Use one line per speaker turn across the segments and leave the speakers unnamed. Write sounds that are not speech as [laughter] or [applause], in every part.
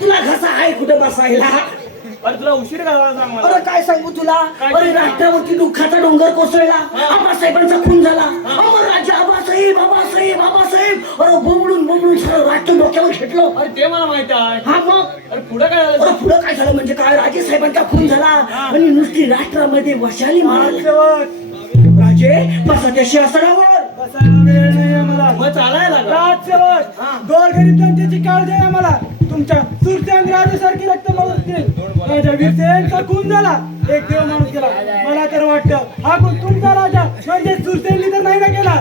तुला घसा
आहे कुठे बसायला?
अरे तुला उशीर झाला सांग मला.
अरे काय सांगू तुला?
काय
अरे
केलं?
राष्ट्रावरती दुःखाचा डोंगर कोसळला. आबासाहेबांचा खून झाला. अमर राजा आबासाहेब आबासाहेब आबासाहेब. अरे बोंबडून बोंबडून सगळं राष्ट्र डोक्यावर घेतलं.
अरे ते मला माहीत आहे.
हा मग?
अरे पुढे काय झालं
अरे पुढं काय झालं म्हणजे काय? राजे साहेबांचा खून झाला. आणि नुसती राष्ट्रामध्ये वशाली मारली राजे बसा त्या सिंहासनावर
बसायला वेळ नाही मला
मग चालायला का?
राजसेवक गोरगरीब जनतेची काळजी आहे मला तुमच्या सुरचंद राजासारखी रक्त मारतील राजा वीरसेनचा खून झाला. एक देव माणूस गेला. मला तर वाटतं हा खून तुमचा राजा म्हणजे सुरसेननी तर नाही ना केला.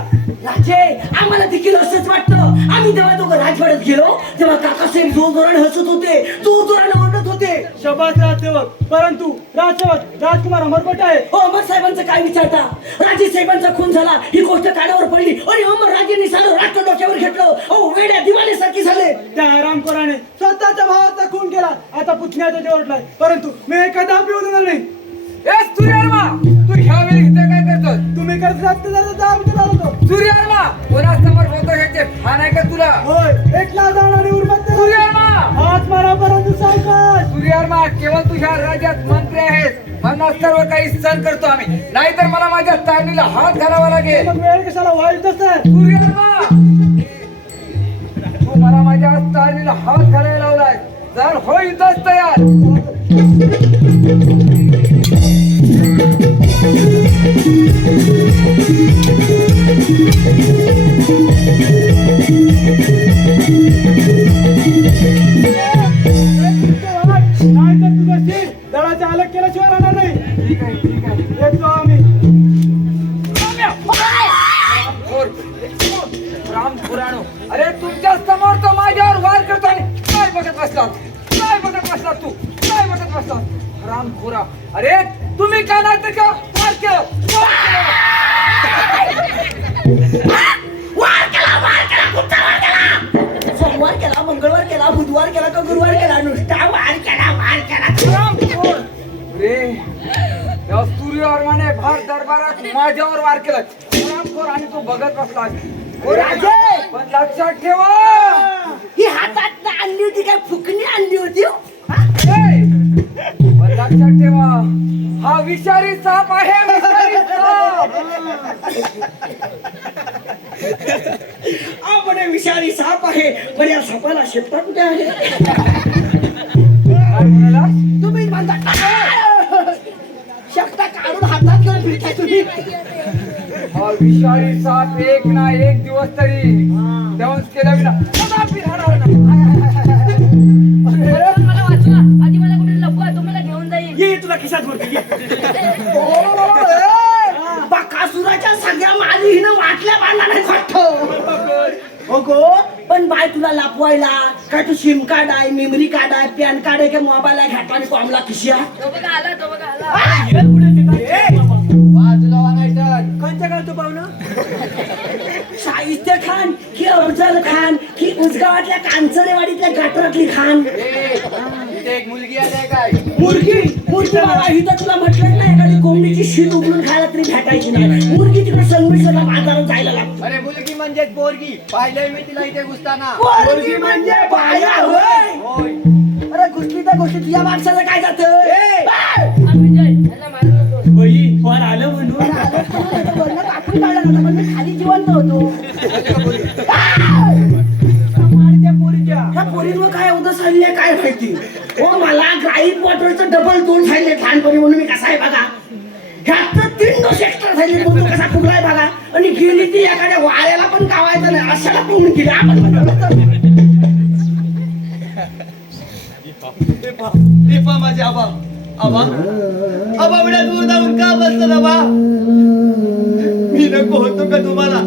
राजे आम्हाला देखील असंच वाटतं. आम्ही तेव्हा दोघं राजवाड्यात गेलो तेव्हा काकासाहेब जोर जोराने हसत होते जोर जोराने ओरडत होते.
शबास राजसेवक. परंतु राजसेवक राजकुमार अमरकोट आहे?
हो अमर साहेबांचं काय विचारता राजे साहेबांचा खून झाला ही गोष्ट कानावर पडली. आणि अमर राजेंनी सारं राष्ट्र डोक्यावर घेतलं. अहो वेड्या दिवाळीसारखी झाले.
त्या हरामखोराने स्वतःच्या भावाचा खून केला. आता पुतण्याचा जे ओढलाय परंतु मी एखादा पिऊ देणार नाही.
तू ह्या वेळी
तुम्ही करत दहा मिनिटं होतो
सूर्यर्मा कोणासमोर होतो ह्याचे ठाण आहे का तुला?
होय एकला जाणारी उर्मत
सूर्यर्मा!
हात मारा परंतु सावकाश.
सूर्यर्मा केवळ तुझ्या राज्यात मंत्री आहेत म्हणून सर्व काही सहन करतो आम्ही. नाहीतर मला माझ्या तारणीला हात घालावा लागेल.
मग वेळ कशाला वाईट सर?
सूर्यर्मा! तू मला माझ्या तारणीला हात घालायला लावलाय. जर होईतच तयार. [laughs] अरे तुमच्यासमोर तो माझ्यावर वार करतो आणि काय बघत बसलात काय बघत बसलात तू काय बघत बसलात राम खोरा. अरे माझ्यावर वार केलं आणि तू बघत बसला
ओ राजे!
पण लक्षात ठेवा.
ही हातात आणली होती काय फुकणी आणली होती हो? हा?
ए, पण लक्षात ठेवा. हा विषारी साप आहे विषारी साप.
आपण हे विषारी साप आहे पण या सापाला शेपटा कुठे आहे?
काय म्हणाला
तुम्ही म्हणता हातात घेऊन फिरताय तुम्ही.
विषारी साप एक ना एक दिवस तरी दंश केल्या विना. राहणार नाही.
मला वाचवा आधी मला कुठे लपवा तुम्हाला घेऊन जाईल
ये तुला खिशात भरते
बकासुराच्या सगळ्या माली हिनं वाटल्या बांधणार बाय तुला लपवायला? काय तू सिम कार्ड आहे मेमरी कार्ड आहे पॅन कार्ड आहे काय मोबाईल आहे घाटा आणि कॉमला खिशिया
तो बघा आला तो बघा आला.
कोणत्या गाव तू पाहुणं? [laughs]
शाहिस्ते खान की अफजल खान की उजगावातल्या कांचनेवाडीतल्या गटरातली खान.
एक मुलगी काय
तर तुला म्हटलं नाही एखादी कोंबडीची शीत उघडून खायला तरी भेटायची नाही. मुर्गी तिकडे संमिश्रला बाजारात जायला लागतो.
अरे मुलगी म्हणजे पोरगी. पाहिलंय मी तिला इथे घुसताना.
मुर्गी म्हणजे बाया होय.
होय.
अरे घुसली तर गोष्टी तुझ्या माणसाचं काय जात?
बाई आलं म्हणून.
कापून काढला जातो पण मी खाली जिवंत होतो त्या पोरीवर काय होतं सांगले काय माहिती हो मला ग्राईड वॉटरचं डबल दोन सांगले लहानपणी म्हणून मी कसा आहे बघा ह्यात तीन दोष एक्स्ट्रा सांगले म्हणून कसा फुगलाय बघा आणि गेली ती एखाद्या वाऱ्याला पण कावायचं नाही अशाला पळून गेली आपण
दीपा माझे आबा आबा आबा एवढ्या दूर जाऊन का बसतो बा नको होतो का तुम्हाला?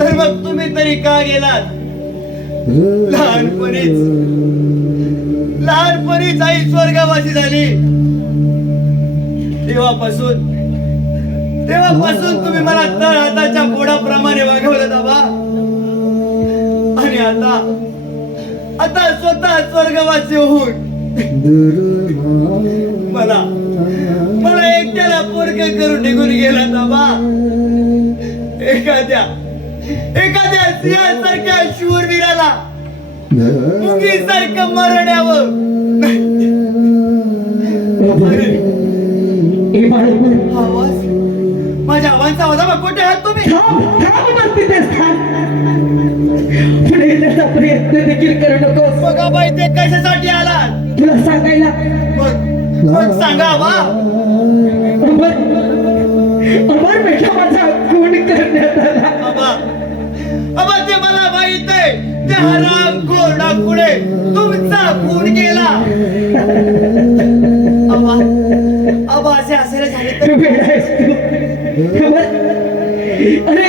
तर मग तुम्ही तरी का गेलात? लहानपणीच. लहानपणीच आई स्वर्गवासी झाली. तेव्हापासून तेव्हापासून तुम्ही मला तळ हाताच्या बोडाप्रमाणे वागवलं बाबा. आणि आता आता स्वतः स्वर्गवासी होऊन मला एकट्याला पोरग करून निघून गेला बाबा एखाद्या एखाद्या सिंहासारख्या शूरवीराला मुंगीसारखं मरण्यावर. आवाज? माझ्या आवाजचा आवाज आवाज कुठे आहात तुम्ही?
पुढे येण्याचा प्रयत्न देखील करू नकोस.
बघा बाई ते कशासाठी आलात?
तुला सांगायला
मग सांगा बा
अमर. अमरपेक्षा माझा खून करण्यात आला.
आबा ते मला माहीत आहे. त्या हराम पुढे तुमचा खून केला आबा आबा असे असायला झाले तर
तू तू. अरे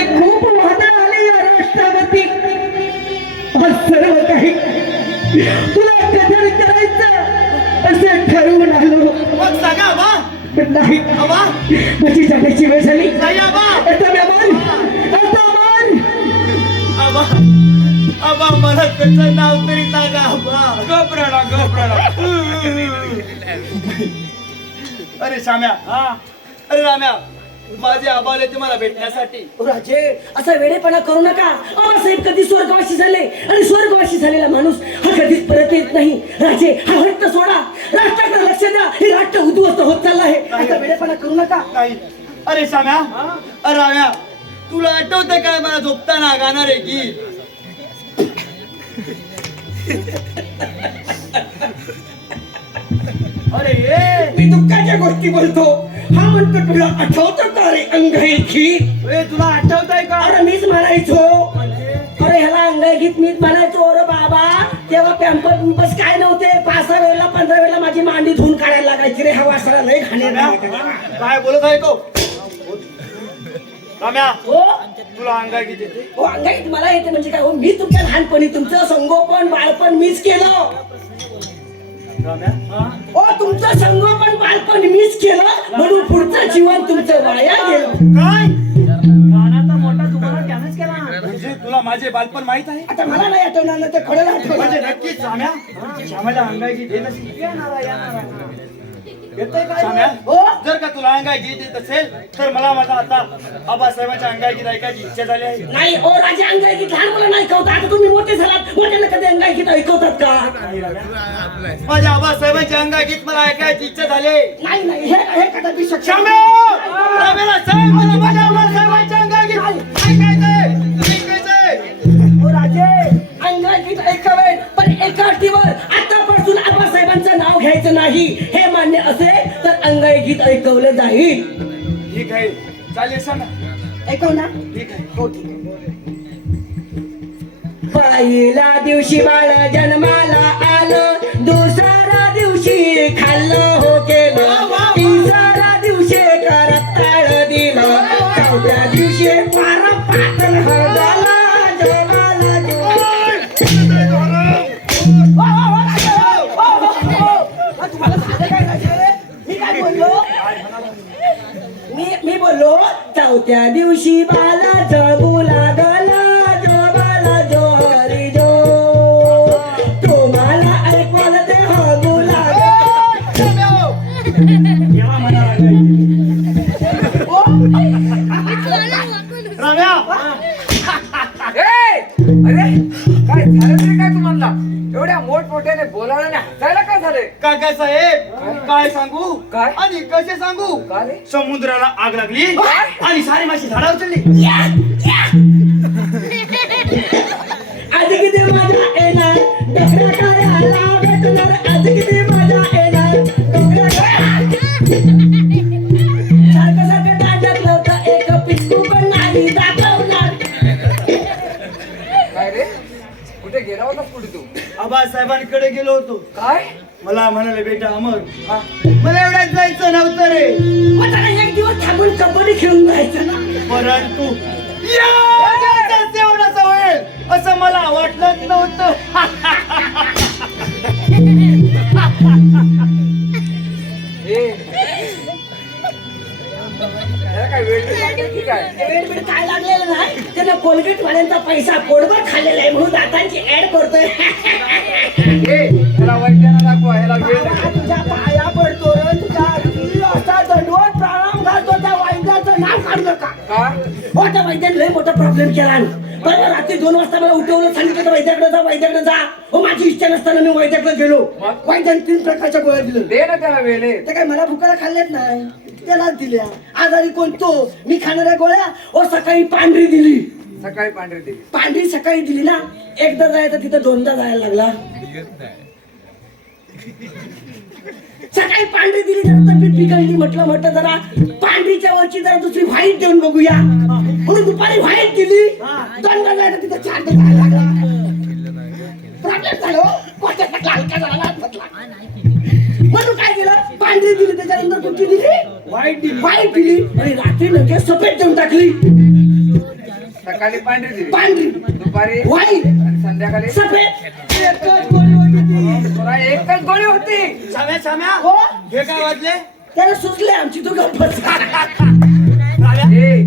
नाही.
आबा.
माझी जाण्याची वेळ झाली.
नाही आबा.
आता मी अमर आता अमर
आबा. आबा मला त्याचं नाव तरी सांगा आबा.
घबराला घबराला
अरे श्याम्या अरे राम्या माझे आबाले तुम्हाला भेटण्यासाठी.
राजे असा वेडेपणा करू नका. आबासाहेब कधी स्वर्गवासी झाले आणि स्वर्गवासी झालेला माणूस हा कधीच परत येत नाही. राजे हा हट्ट सोडा. राष्ट्राकडे लक्ष द्या. हे राष्ट्र उद्ध्वस्त होत चाललं वेडेपणा करू नका.
नाही. अरे श्याम्या अरे राम्या तुला आठवतंय काय मला झोपताना गाणार आहे गीत?
अरे ये
मी दुःखाच्या गोष्टी बोलतो. हा म्हणतो तुला आठवतं का रे अंगाई गीत
ए, तुला आठवतंय का?
अरे मीच म्हणायचो. अरे ह्याला अंगाई गीत मीच म्हणायचो अरे बाबा तेव्हा पॅम्पर पिंपस काय नव्हते? पाच सहा वेळेला पंधरा वेळेला माझी मांडी धुवून काढायला लागायची रे हवा सरा लय खाणे
काय बोलत आहे तो? राम्या
हो?
तुला अंगा गीत येते?
हो अंगाईत मला येते म्हणजे काय? हो मी तुमच्या लहानपणी तुमचं संगोपन बाळपण मीच केलं. हो तुमचं संगोपन बाळपण मीच केलं. म्हणून पुढचं जीवन तुमचं वाया गेलं.
काय? माझे बालपण माहीत आहे?
आता मला नाही आठवणार ना ते खोड्याला
म्हणजे नक्कीच. श्याम्या श्यामाला अंगाई गीत येत असेल
येणार येणार
श्याम्या
हो?
जर का तुला गीत येत असेल तर मला माझा आता आबासाहेबांच्या अंगाई गीत ऐकायची इच्छा झाली आहे.
नाही ओ राजे अंगाई गीत लहान मुलांना ऐकवतात. आता तुम्ही मोठे झालात. मोठ्याला कधी अंगाई गीत ऐकवतात का?
माझ्या आबासाहेबांचे अंगाई गीत मला ऐकायची इच्छा झाली
नाही नाही हे हे कदापि शक्य
श्याम्या! सांग मला माझ्या आबासाहेबांचे ऐकायचंय.
गीत ऐकावे पण एका अटीवर आतापासून आबासाहेबांचं नाव घ्यायचं नाही हे मान्य असेल तर अंगाई गीत ऐकवलं जाईल.
ठीक आहे. चालेल सांगा.
ऐकव ना?
ठीक आहे.
हो ठीक आहे. पहिला दिवशी बाळ जन्माला आलं दुसरा दिवशी खाल्लं हो केलं तिसरा दिवशी करताळ दिलं चौथ्या दिवशी पार पातळ झाला चौथ्या दिवशी बाला जगू लागला जो बाला जो. हरी जो तुम्हाला ऐकवायला ते हगू लागला! [laughs]
अरे काय झालं तरी काय तुम्हाला? एवढ्या मोठमोठ्याने बोलायला आणि हसायला काय झालंय?
काका साहेब? काय? सांगू?
काय?
आणि कसे सांगू?
का रे?
समुद्राला आग लागली
काय?
आणि सारी माशी झाडावर चढली.
आज किती मजा येणार
आबासाहेबांकडे गेलो होतो.
काय?
मला म्हणाले बेटा अमर मला एवढ्यात जायचं नव्हतं रे.
एक दिवस थांबून कबड्डी खेळून जायचं ना.
परंतु एवढाच असं मला वाटलं नव्हतं. [laughs]
वेळ लागली की काय
लागलेलं नाही. त्यानं कोलगेट वाल्यांचा पैसा पोटभर खाल्लेला आहे म्हणून दातांची ऍड करतोय.
ए याला वैद्याला दाखवा याला वेळ लागली.
बाबा, तुझ्या पाया पडतो रे तुझ्या अगदी असा दंडवत प्राणाम घालतो त्या वैद्याचं नाव काढू नका
का?
हो त्या वैद्याने लय मोठा प्रॉब्लेम केला बरोबर रात्री दोन वाजता मला उठवलं सांगितलं तर वैद्याकडे जा वैद्याकडे जा. हो माझी इच्छा नसताना मी वैद्याकडे गेलो? वैद्याने तीन प्रकारच्या गोळ्या दिल्या
दे ना त्याला वेळ.
ते काय मला भुकाला खाल्ल्यात नाही? त्यालाच दिल्या. आजारी कोणतो मी खाणाऱ्या गोळ्या. ओ सकाळी पांढरी दिली.
सकाळी पांढरी दिली.
पांढरी सकाळी दिली ना. एकदा जायचं तिथं दोनदा जायला लागला. सकाळी पांढरी दिली जरा तब्येत बिघडली. म्हटलं म्हटलं जरा पांढरीच्या वरची जरा दुसरी व्हाईट देऊन बघूया. म्हणून दुपारी व्हाईट दिली. दोनदा जायचं तिथं चारदा जायला लागला. प्रॉब्लेम झालो कोट्याचा लाल का झाला म्हणून काय केलं? पांढरी दिली त्याच्यानंतर कुठची दिली. व्हाईट दिली. व्हाईट दिली. आणि रात्री नंतर सफेद देऊन टाकली.
सकाळी पांढरी दिली.
पांढरी.
दुपारी
व्हाईट
आणि संध्याकाळी
सफेद. एकच गोळी होती.
तुला एकच गोळी होती.
साम्या साम्या.
हो.
हे काय वाजले?
त्याला सुचले आमची तू गप्प.
ए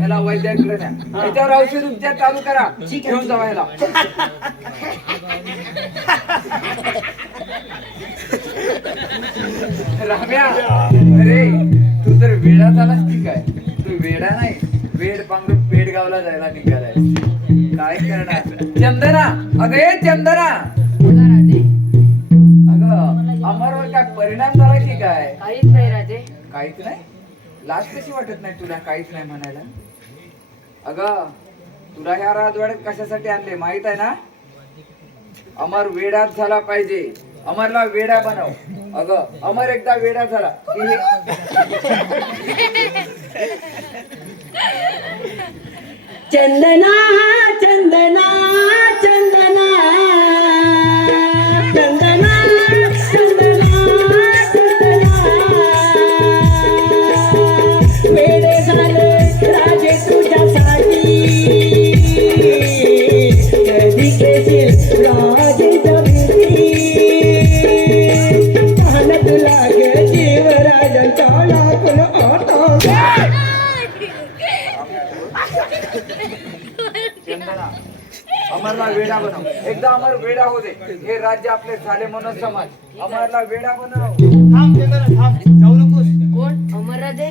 याला वैद्याकडे न्या याच्यावर औषध उपचार चालू करा. घेऊन जावा याला [laughs] राम्या. अरे तू तर वेडा झालास की काय? तू वेडा नाही वेड पांघरून पेडगावला जायला निघालाय. काय करणार? चंदना अगं ए चंदना. अगं अमरवर काय परिणाम झाला की काय?
काहीच नाही राजे.
काहीच नाही? लाज कशी वाटत नाही तुला? काहीच नाही म्हणायला. अगं तुला ह्या राजवाड्यात कशासाठी आणले? माहीत आहे ना? अमर वेडाच झाला पाहिजे. अमरला वेडा बनव. अगं अमर एकदा वेडा झाला
चंदना चंदना चंदना. चंदना चंदना चंदना. तुझ्यासाठी.
अमरला वेडा बनव. एकदा अमर वेडा हो दे. हे राज्य आपले झाले म्हणून समाज. अमरला वेडा बनव.
थांब चंद्रा थांब. जाऊ नकोस.
कोण? अमर राजे?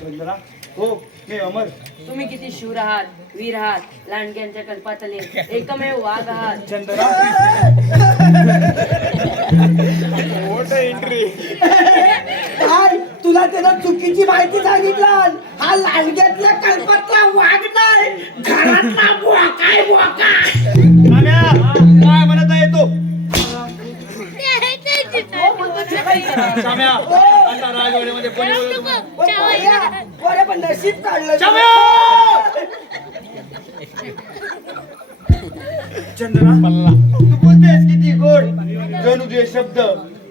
चंद्रा? हो मी अमर.
तुम्ही किती शूर आहात वीर आहात लांडग्यांच्या कल्पातले एकमेव वाघ आहात.
चंद्रा?
काय तुला त्यानं चुकीची माहिती सांगितलं. हा लांडग्यातल्या कल्पतला वाघ नाही घरातला बोकाय बोका
साम्या काय म्हणत आहे तो साम्या आता राजवाड्यामध्ये कोणी बोलत
बरं पण नशीब काढलं
चंद्रा तू बोलतेस किती गोड? जणू तुझे शब्द.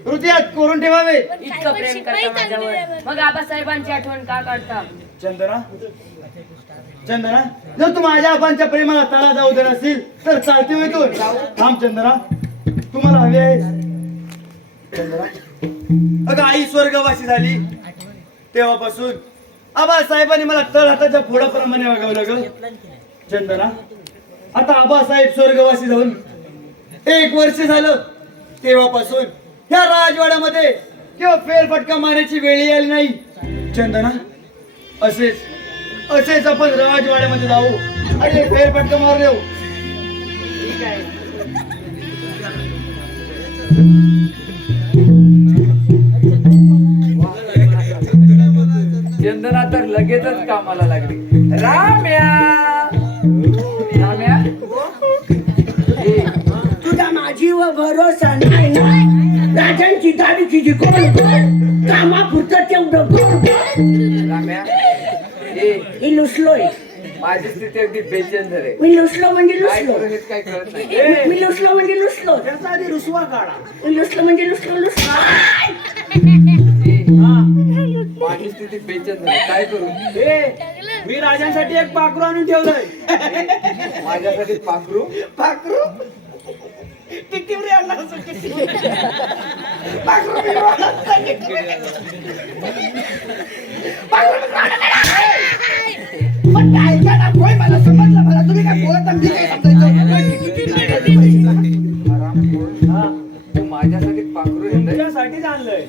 हृदयात कोरून ठेवावे.
इतकं प्रेम करता माझ्यावर. मग आबासाहेबांची आठवण का काढता?
चंदना चंदना जर तू माझ्या आबांच्या प्रेमाला तळा जाऊ देत असेल तर चालते होय तू. थांब चंदना तुम्हाला हवे आहे. चंदना. अगं आई स्वर्गवासी झाली. तेव्हापासून आबा साहेबांनी मला तळ हाताच्या फोडाप्रमाणे वागवलं ग. चंदना आता आबासाहेब स्वर्गवासी जाऊन एक वर्ष झालं तेव्हापासून या राजवाड्यामध्ये किंवा फेरफटका मारायची वेळ आली नाही. चंदना असेच असेच आपण राजवाड्यामध्ये जाऊ. आणि फेरफटका मारून येऊ
चंदना तर लगेचच कामाला लागली. राम्या!
तुझा माझीवर भरोसा नाही ना? राजांची दाढी तुझी कोण कोण कामापुरतं तेवढं
राम्या?
मी लुसलोय
माझी स्थिती अगदी बेचैन झाली
मी लुसलो म्हणजे
काय
लुसलो.
करू हेच काय कळत नाही.
मी- मी लुसलो म्हणजे लुसलो.
त्याचा आधी रुसवा काढा.
मी लुसलो म्हणजे लुसलो लुसलो.
माझी स्थिती बेचैन झाली काय करू? ए
मी राजांसाठी एक पाखरू आणून ठेवलंय.
माझ्यासाठी पाखरू?
पाखरू? टिकीवरी आणला असं टिकीवरी. पाखरू मी आणला असं टिकीवरी. मला समजलं मला तुम्ही काय बोलत काय समजायचं.
हा
माझ्यासाठी पाखरू आणलंय
तुमच्यासाठीच आणलंय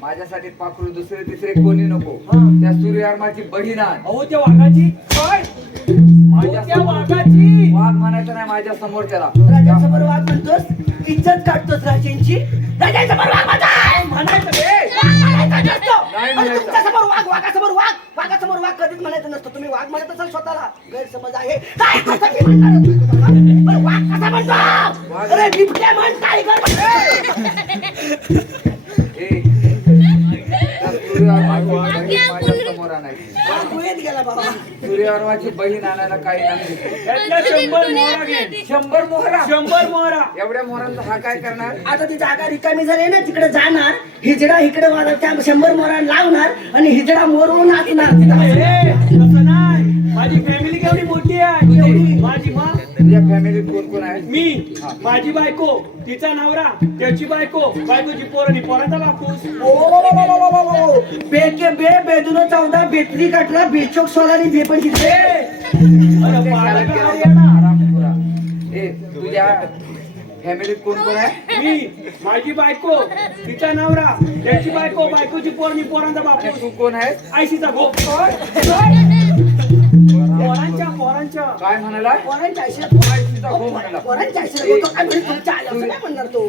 माझ्यासाठी पाखरू दुसरे तिसरे कोणी नको.
हा.
त्या सूर्यवर्माची बहीण आण.
अहो त्या वाघाची काय?
माझ्या
त्या वाघाची?
वाघ म्हणायचं नाही माझ्यासमोर त्याला
राजांसमोर वाघ म्हणतोस इज्जत काढतोस राजांची. राजांसमोर वाघ.
म्हणायचं
वाघ आणि
म्हणायचं.
तुमच्यासमोर वाघ वाघासमोर वाघ वाघासमोर वाघ कधीच म्हणायचं नसतं तुम्ही वाघ म्हणत असाल स्वतःला गैरसमज आहे काय कसं मी म्हणणार होतो तुम्हाला? बरं, वाघ कसा म्हणतो
वाघ-
अरे बिबट्या म्हण टायगर म्हण.
समोर आणायची
वाघ गेला बाबा
सूर्यवर्माची बहीण आणायला काही नाही.
शंभर मोहरा घे.
शंभर मोहरा.
शंभर मोहरा.
एवढ्या मोहरांचा हा काय करणार?
आता ती जागा रिकामी झाली ना तिकडे जाणार हिजडा इकडे वाजत त्या शंभर मोरा लावणार आणि हिजडा मोरवून नाचणार. तिथं
ए, तसं नाही. माझी फॅमिली केवढी मोठी आहे? माझी मा
तुझ्या फॅमिलीत कोण कोण आहे
मी माझी बायको तिचा नवरा त्याची बायको बायकोची पोरणी पोराचा बापूस.
ओ. बेके बे बेदुन चौदा बेतली कटरा बेचोक सोलारी बे पण तिथे.
अरे पागल का? हरियाणा?
हरामखोरा. ए तुझ्या फॅमिलीत कोण कोण आहे?
मी माझी बायको तिचा नवरा त्याची बायको बायकोची पोरणी पोरांचा
आणि
बापूस.
तू कोण आहे
आयशीचा गोप. पोरांच्या पोरांच्या.
काय म्हणाला
पोरांच्या आयुष्यात
तुझा हो म्हणाला?
पोरांच्या आयुष्यात बोलतो. काय म्हणे? तुमच्या आई असं नाही म्हणणार तो?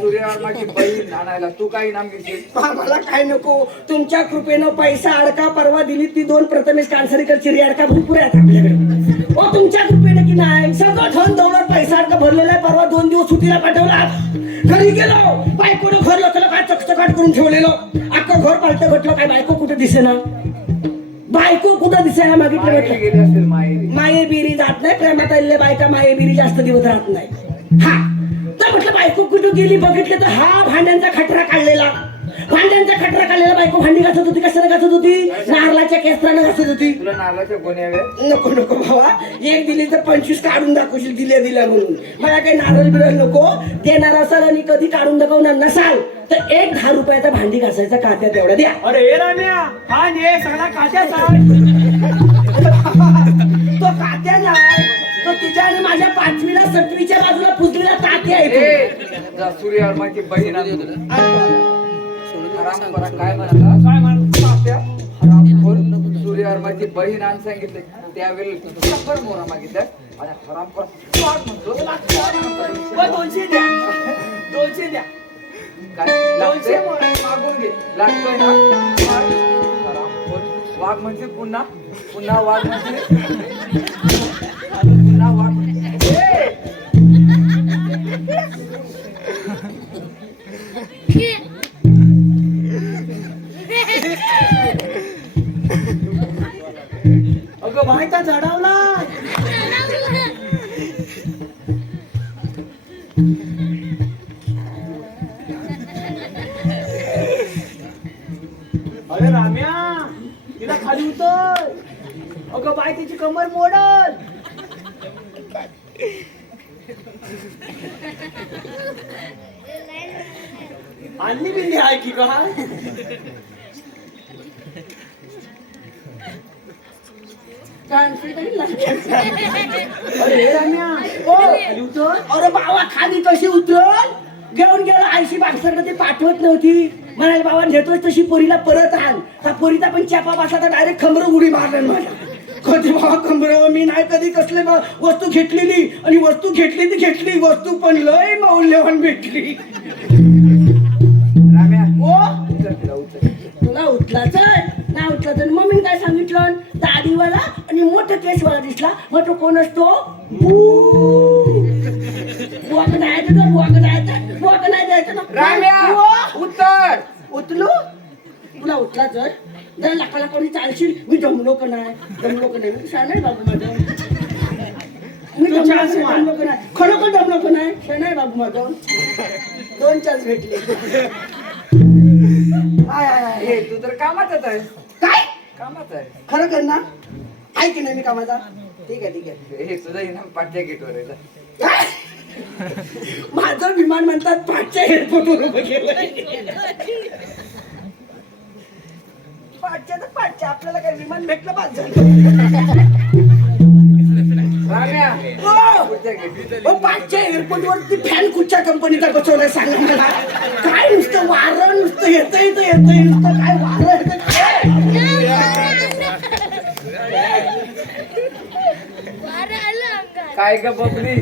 बहीण आणायला तू घेशील?
मला काय नको. तुमच्या कृपेनं पैसा अडका परवा दिली ती दोन प्रथमेश कानसरीकर चिरी अडका भरपूर आहेत आपल्याकडे. ओ तुमच्या कृपेनं की नाही? सगळं धन दौलत पैसा अडका भरलेला आहे. परवा दोन दिवस सुट्टीला पाठवला. घरी गेलो. बायकोनं घर लोकांना काय चकचकाट करून ठेवलेलं. अख्खं घर पालतं घटलं. काय बायको कुठे दिसेना? बायको कुठं दिसायला मागितलं म्हटलं? माये बिरी जात नाही प्रेमात आलेल्या बायका माये बिरी जास्त दिवस राहत नाही. हा. तर म्हटलं बायको कुठं गेली बघितलं तर हा भांड्यांचा खटरा काढलेला. भांड्यांचा खटरा काढलेला बायको भांडी घासत होती कशाने घासत होती? नारळाच्या केसरानं घासत होती.
तुला गोण्या
नको नको भावा एक दिली तर पंचवीस काढून दाखवशील दिल्या दिल्या म्हणून. मला काही नारळ बिरळ नको. देणार असाल आणि कधी काढून दाखवणार नसाल तर एक दहा रुपयाचा भांडी घासायचा कात्या तेवढा द्या.
अरे हे राम्या हा ने सगळा आहे.
तो कात्या नाही तो तुझ्या आणि माझ्या पाचवीला सटवीच्या बाजूला पुजलेला तात्या आहे तो.
ए जा सूर्यवर्माची बहीण आण हरामखोरा काय म्हणाला
काय माणूस
तात्या, हरामखोर सूर्यवर्माची बहीण आण सांगितले त्यावेळी शंभर मोहरा मागितल्या आणि हरामखोर वाघ म्हणतो
व दोनशे द्या दोनशे द्या
काय लागतंय? मागून घे लागतोय ना माग. हरामखोर. वाघ म्हणजे पुन्हा पुन्हा वाघ म्हणजे पुन्हा वाघ
म्हणजे- तिची कमर मोडल. आणली बिल्ली आहे की अरे हे राम्या ओ खाली उतर
अरे बाबा खाली कशी उतरल? घेऊन गेलो आयशी बागसरला ते पाठवत नव्हती. म्हणाले बाबा नेतोय तशी पोरीला परत आण. त्या पोरीचा पण चॅपा तर डायरेक्ट खंबर उडी मारणार माझ्या. कधी खंबर मी नाही कधी कसले वस्तू घेतलेली. आणि वस्तू घेतली ती घेतली. वस्तू पण लय मौल्यवान भेटली.
राम्या.
ओ
उचल तिला
उठलाच ना उठला तर मम्मीने काय सांगितलं? दाढीवाला आणि मोठा केसवाला दिसला. मग तो कोण असतो? बुवाक नाही जायचं बुवाक नाही जायचं ना.
राम्या.
बुवा,
उत्तर
उठलो तुला उठला तर जर लाकाला कोणी चालशील मी जमलो का नाही? जमलो का नाही? मी शान आहे बाबू माझं. मी जमलो का नाही, नाही? खरोखर जमलो का नाही? शान आहे बाबू माझं. दोन चान्स भेटले. आय आय आय.
हे तू तर कामातच आहे
काय?
कामात आहे.
खरं कर ना? आहे की नाही मी कामाचा? ठीक आहे ठीक आहे.
हे तुझं इनाम पाठ्या गेटवर आहे.
काय? माझं विमान म्हणतात पाचच्या एअरपोर्टवर उभं केलंय पाचच्या तर पाचच्या आपल्याला काय विमान भेटलं पाच
राम्या.
हो. ओ, पाचच्या एअरपोर्ट वरती फॅन कुठच्या कंपनीचा बसवलाय सांगा मला. काय नुसतं वारं नुसतं येतं येतं येतं नुसतं काय वारं येतं काय?
काय ग बबली?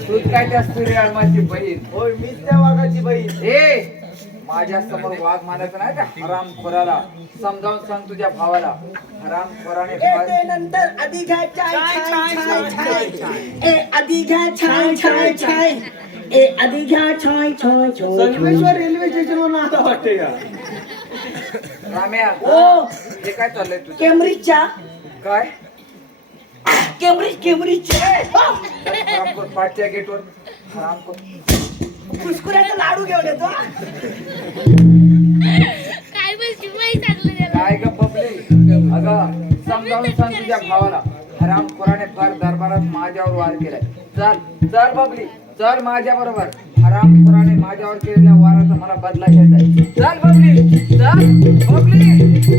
तूच काय त्या सूर्यमाची बहीण?
होय मीच त्या वाघाची बहीण.
ए माझ्यासमोर वाघ मानायचं नाही का हराम खोराला समजावून सांग तुझ्या भावाला हराम खोराने
येते नंतर आधी घ्या चाय चाय चाय चाय ए आधी घ्या चाय चाय चाय ए आधी घ्या चाय चाय चाय
संगमेश्वर रेल्वे स्टेशनवर आता वाटते का
राम्या
ओ
हे काय चाललंय तुझं
केम्ब्रिजच्या
काय
केम्ब्रिज केम्ब्रिजच्या
हरामखोर पाठच्या गेटवर हरामखोर
कुसकुऱ्याचा लाडू घेऊन येतो.
काय चांगलं
ग बबली? अगं समजावून सांग तुझ्या भावाला. हराम खोराने फार दरबारात माझ्यावर वार केलाय. चल चल बबली. चल माझ्या बरोबर हराम खोराने माझ्यावर केलेल्या वाराचा मला बदला घ्यायचा आहे. चल बबली चल बबली चल.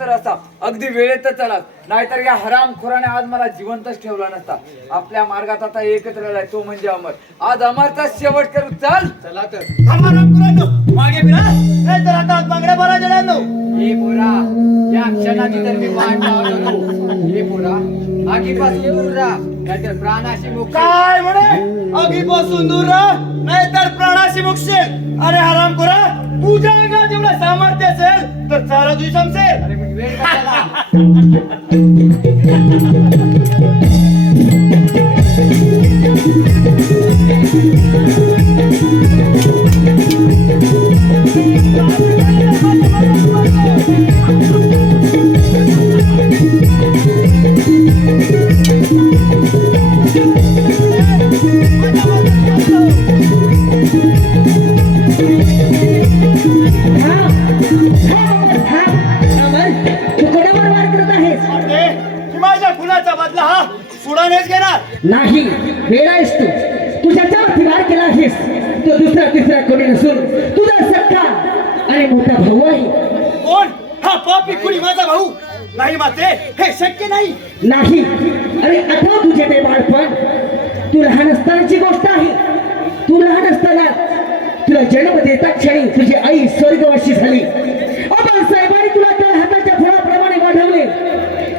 तर असा. अगदी वेळेतच चला. नाहीतर या हराम खोराने आज मला जिवंतच ठेवला नसता. आपल्या मार्गात आता एकच राहिलाय तो म्हणजे अमर. आज अमरचा शेवट करू. चल!
चला तर.
थांबा रामकुरांनो, मागे फिरा. नाही तर आता बांगड्या भरा जणांनो.
हे पोरा या क्षणाची तर मी वाट पाहत. होतो हे पोरा आगीपासून दूर राहा. नाहीतर प्राणाशी मुक्त.
काय म्हणे? आगीपासून दूर राह. नाहीतर प्राणाशी मुक्षेल अरे हराम खुरा तुझ्या अंगात सामर्थ्य असेल तर चारा तुझी
वेळ कशाला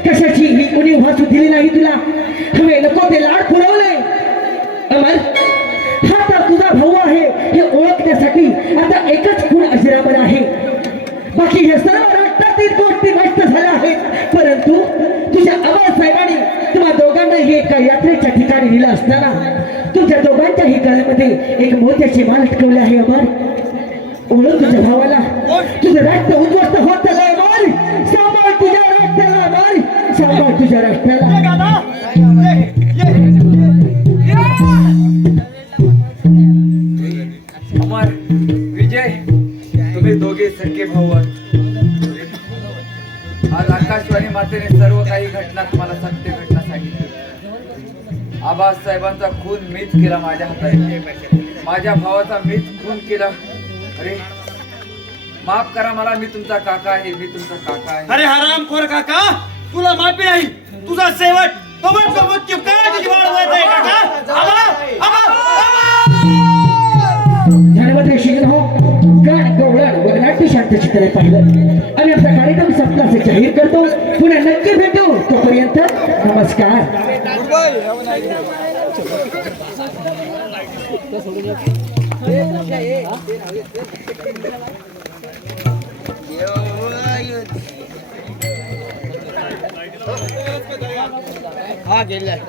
कशाची? ही कोणी वाचू दिली नाही तुला. हवे नको ते लाड पुरवले. अमर हा तर तुझा भाऊ आहे. हे ओळखण्यासाठी आता एकच खूण अजरामर आहे. बाकी हे सर्व रक्तातील गोष्टी नष्ट झाल्या आहेत. परंतु तुझ्या आबा साहेबांनी तुम्हा दोघांनाही एका यात्रेच्या ठिकाणी नेलं असताना तुझ्या दोघांच्याही गळ्यामध्ये एक मोत्याची माल लटकवली आहे अमर. ओळख तुझ्या भावाला. तुझं रक्त उद्ध्वस्त होत सांभाळ तुझ्या
ये
रक्ताला
दादा. ये, ये, ये.
अमर विजय तुम्ही दोघे सख्खे भाऊ आहात. आज आकाशवाणी मातेने सर्व काही घटना तुम्हाला सत्य घटना सांगितली. आबास साहेबांचा खून मीच केला माझ्या हाताने. माझ्या भावाचा मीच खून केला. अरे माफ करा मला मी तुमचा काका आहे मी तुमचा काका आहे.
अरे हराम खोर काका! तुला माफी नाही तुझा शेवट कमट मृत्यू काय तुझी आहे काका आबा, आबा,
हो गाण गवळण व नाट्य शांत चित्र पाहिलं. आणि आपला कार्यक्रम संपला असे जाहीर करतो. पुन्हा नक्की भेटू तोपर्यंत नमस्कार.
हा गेलाय